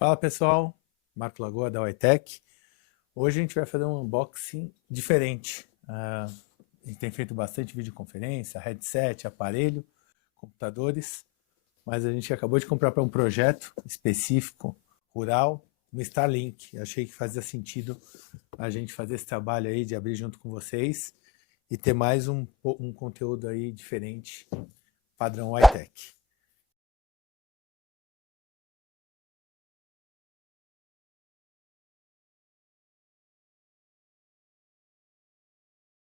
Fala pessoal, Marco Lagoa da Witec. Hoje a gente vai fazer um unboxing diferente. A gente tem feito bastante videoconferência, headset, aparelho, computadores, mas a gente acabou de comprar para um projeto específico, rural, um Starlink. Eu achei que fazia sentido a gente fazer esse trabalho aí de abrir junto com vocês e ter mais um conteúdo aí diferente, padrão Witec.